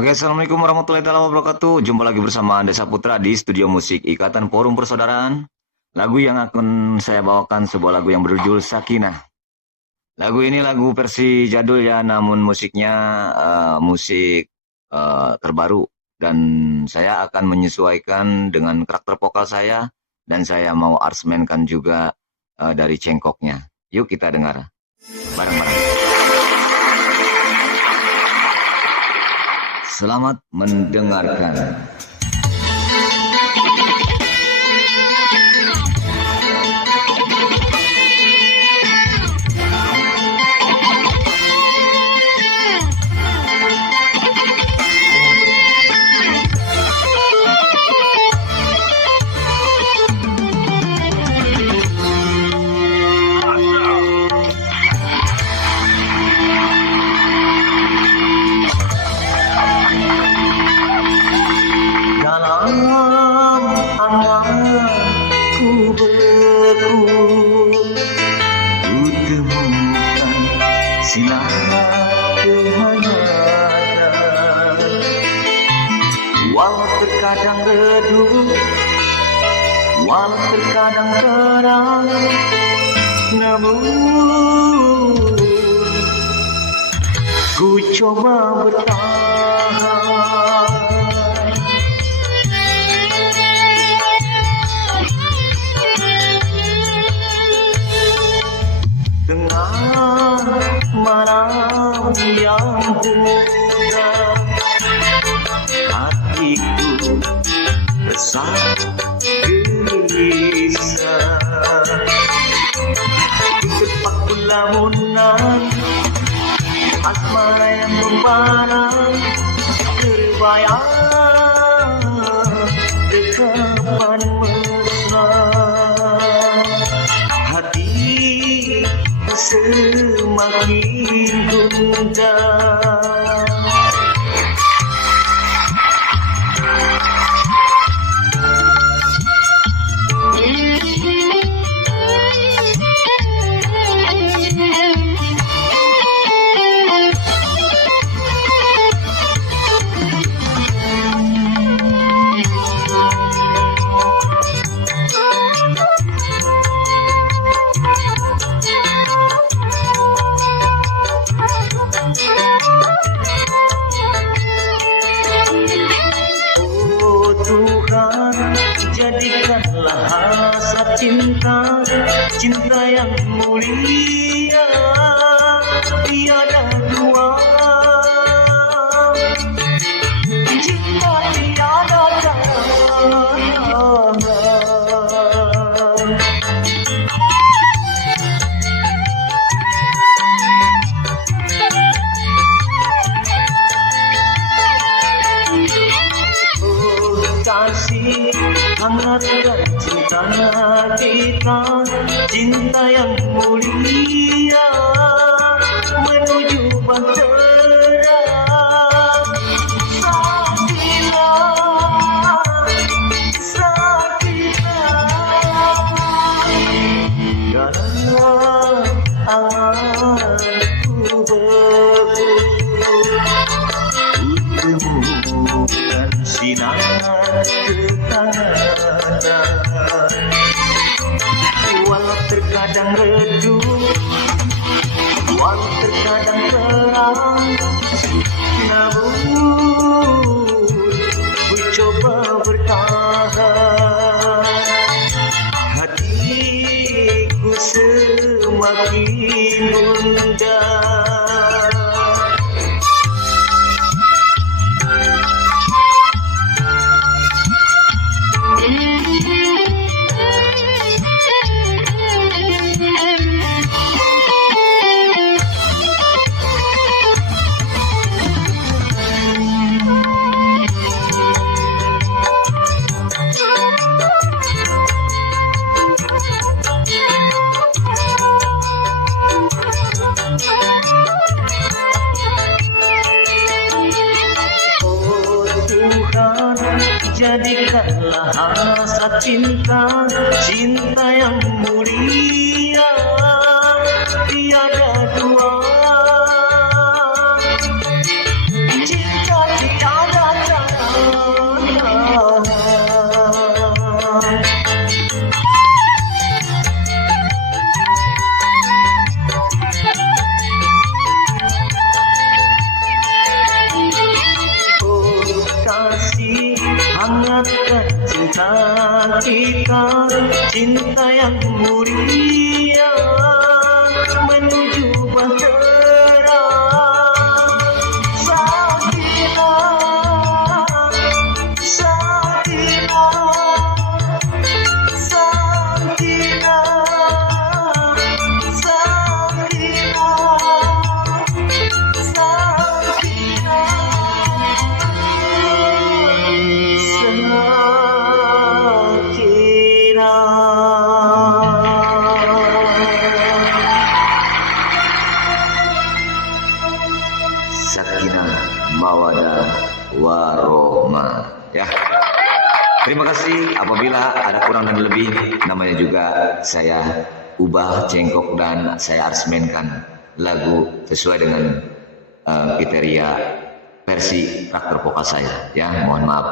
Oke, assalamualaikum warahmatullahi wabarakatuh. Jumpa lagi bersama Anda Saputra di Studio Musik Ikatan Forum Persaudaraan. Lagu yang akan saya bawakan sebuah lagu yang berjudul Sakinah. Lagu ini lagu versi jadul ya, namun musiknya musik terbaru. Dan saya akan menyesuaikan dengan karakter vokal saya. Dan saya mau aransemenkan juga dari cengkoknya. Yuk kita dengar bareng-bareng. Selamat mendengarkan. Sinar kehangatan, walau terkadang redup, walau terkadang terang, namun ku coba bertahan. Malam yang buram, hatiku resah gelisah. Tepat lamunan asmara yang membara, terbayang dekapan mesra. Hati semakin gundah. Jadikanlah hasrat cinta, cinta yang mulia, tiada dua. Cinta tiada tanda. Kasih hangatkan cinta kita, cinta yang mulia menuju bahtera. Sakinah, sakinah, dalam anganku temukan sinar kehangatan, walau terkadang redup, walau terkadang terang, namun ku coba bertahan. Hatiku semakin gundah. Jadikanlah hasrat cinta, cinta yang mulia, tiada dua. Cinta tiada kita cinta yang mulia menuju bahtera. Sakinah, sakinah, sakinah, sakinah, mawadah, warohmah. Ya. Terima kasih. Apabila ada kurang dan lebih, namanya juga saya ubah cengkok dan saya aransemenkan lagu sesuai dengan kriteria versi karakter vokal saya. Ya, mohon maaf.